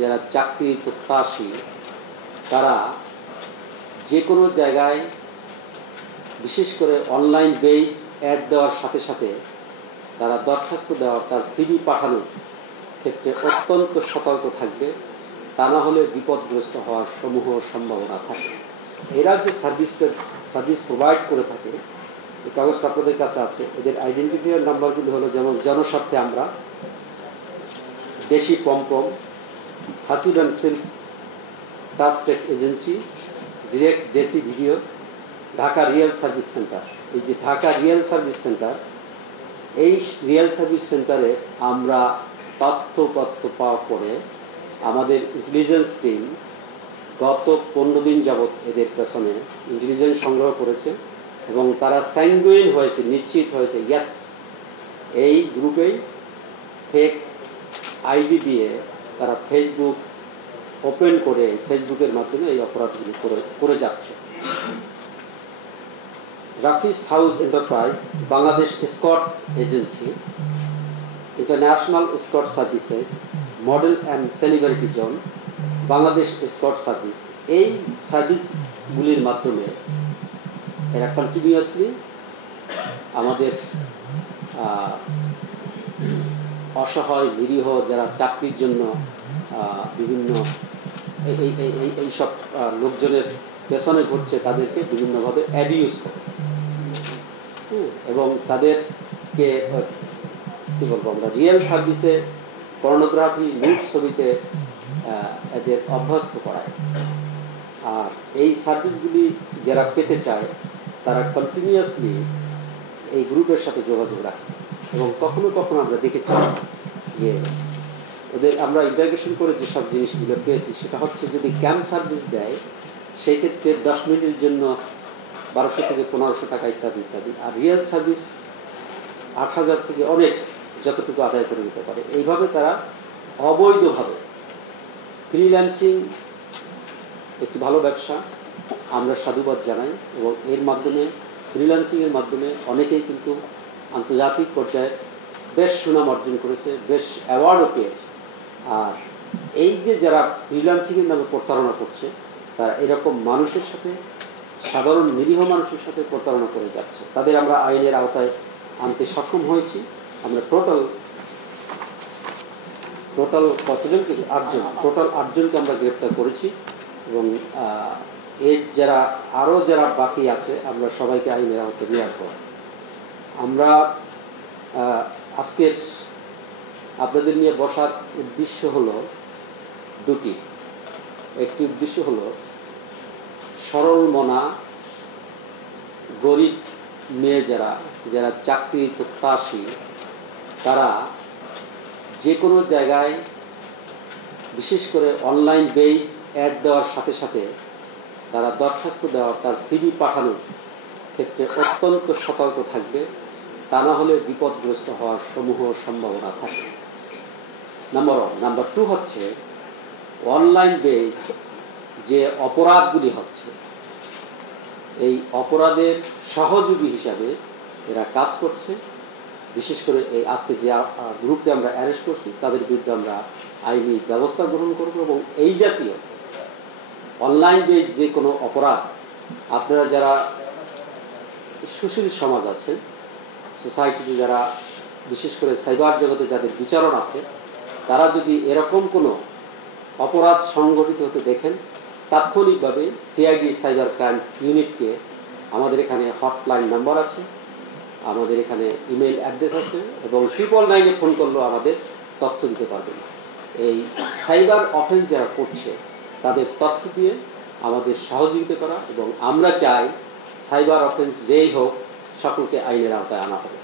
যারা চাকরি প্রত্যাশী তারা যে কোনো জায়গায় বিশেষ করে অনলাইন বেস অ্যাড দেওয়ার সাথে সাথে তারা দরখাস্ত দেওয়ার তার সিভি পাঠানোর ক্ষেত্রে অত্যন্ত সতর্ক থাকবে, তা না হলে বিপদগ্রস্ত হওয়ার সমূহ সম্ভাবনা থাকে। এরা যে সার্ভিস প্রোভাইড করে থাকে, এই কাগজটা আপনাদের কাছে আছে। এদের আইডেন্টিফায়ার নাম্বারগুলি হলো যেমন জনস্বার্থে আমরা, দেশি পমপম, হাসিব অ্যান্ড সিল্ক টাস্টেক এজেন্সি, ডিরেক্ট ডেসি video, Dhaka real service centre. এই যে ঢাকা রিয়েল সার্ভিস সেন্টার, এই রিয়েল সার্ভিস সেন্টারে আমরা তথ্যপত্র পাওয়ার পরে আমাদের ইন্টেলিজেন্স টিম গত 15 দিন যাবৎ এদের পেছনে ইন্টেলিজেন্স সংগ্রহ করেছে এবং তারা স্যাঙ্গুইন হয়েছে, নিশ্চিত হয়েছে ইয়াস এই গ্রুপেই ফেক আইডি দিয়ে তারা ফেসবুক ওপেন করে ফেসবুকের মাধ্যমে এই অপরাধগুলি করে যাচ্ছে। রাফিস house enterprise, Bangladesh escort agency, international escort services, model and celebrity zone, Bangladesh escort service, এই সার্ভিসগুলির মাধ্যমে এরা কন্টিনিউয়াসলি আমাদের অসহায় নিরীহ যারা চাকরির জন্য বিভিন্ন এইসব লোকজনের পেছনে ঘুরছে তাদেরকে বিভিন্নভাবে অ্যাবিউজ করে এবং তাদেরকে কী বলবো আমরা রিয়েল সার্ভিসে পর্নোগ্রাফি নিউড ছবিতে এদের অভ্যস্ত করায়। আর এই সার্ভিসগুলি যারা পেতে চায় তারা কন্টিনিউয়াসলি এই গ্রুপের সাথে যোগাযোগ রাখে এবং কখনো কখনো আমরা দেখেছি যে ওদের আমরা ইন্টারগ্রেশন করে যেসব জিনিসগুলো পেয়েছি সেটা হচ্ছে যদি ক্যাম্প সার্ভিস দেয় সেই ক্ষেত্রে 10 মিনিটের জন্য 1200 থেকে 1500 টাকা ইত্যাদি ইত্যাদি, আর রিয়েল সার্ভিস 8000 থেকে অনেক যতটুকু আদায় করে নিতে পারে। এইভাবে তারা অবৈধভাবে ফ্রিল্যান্সিং একটি ভালো ব্যবসা, আমরা সাধুবাদ জানাই এবং এর মাধ্যমে ফ্রিল্যান্সিংয়ের মাধ্যমে অনেকেই কিন্তু আন্তর্জাতিক পর্যায়ে বেশ সুনাম অর্জন করেছে, বেশ অ্যাওয়ার্ডও পেয়েছে। আর এই যে যারা ফ্রিল্যান্সিংয়ের নামে প্রতারণা করছে তারা এরকম মানুষের সাথে, সাধারণ নিরীহ মানুষের সাথে প্রতারণা করে যাচ্ছে। তাদের আমরা আইনের আওতায় আনতে সক্ষম হয়েছি। আমরা টোটাল কতজনকে? 8জনকে আমরা গ্রেপ্তার করেছি এবং এর যারা বাকি আছে আমরা সবাইকে আইনের আওতায় নিয়ে আসবো। আমরা আজকের আপনাদের নিয়ে বসার উদ্দেশ্য হলো দুটি। একটি উদ্দেশ্য হলো সরল মনা গরিব মেয়ে যারা চাকরি প্রত্যাশী তারা যে কোনো জায়গায় বিশেষ করে অনলাইন বেস অ্যাড দেওয়ার সাথে সাথে তারা দরখাস্ত দেওয়ার তার সিভি পাঠানোর ক্ষেত্রে অত্যন্ত সতর্ক থাকবে, তা না হলে বিপদগ্রস্ত হওয়ার সমূহ সম্ভাবনা থাকে। নাম্বার 1। নাম্বার 2 হচ্ছে অনলাইন বেস যে অপরাধগুলি হচ্ছে এই অপরাধের সহযোগী হিসাবে এরা কাজ করছে। বিশেষ করে এই আজকে যে গ্রুপকে আমরা অ্যারেস্ট করছি তাদের বিরুদ্ধে আমরা আইনি ব্যবস্থা গ্রহণ করব এবং এই জাতীয় অনলাইন বেস যে কোনো অপরাধ আপনারা যারা সুশীল সমাজ আছে, সোসাইটিতে যারা বিশেষ করে সাইবার জগতে যাদের বিচারণ আছে, তারা যদি এরকম কোনো অপরাধ সংগঠিত হতে দেখেন তাৎক্ষণিকভাবে সিআইডি সাইবার ক্রাইম ইউনিটকে আমাদের এখানে হটলাইন নাম্বার আছে, আমাদের এখানে ইমেল অ্যাড্রেস আছে এবং 999-এ ফোন করলেও আমাদের তথ্য দিতে পারবেন। এই সাইবার অফেন্স যারা করছে তাদের তথ্য দিয়ে আমাদের সহযোগিতা করা এবং আমরা চাই সাইবার অফেন্স যেই হোক সকলকে আইনের আওতায় আনা হবে।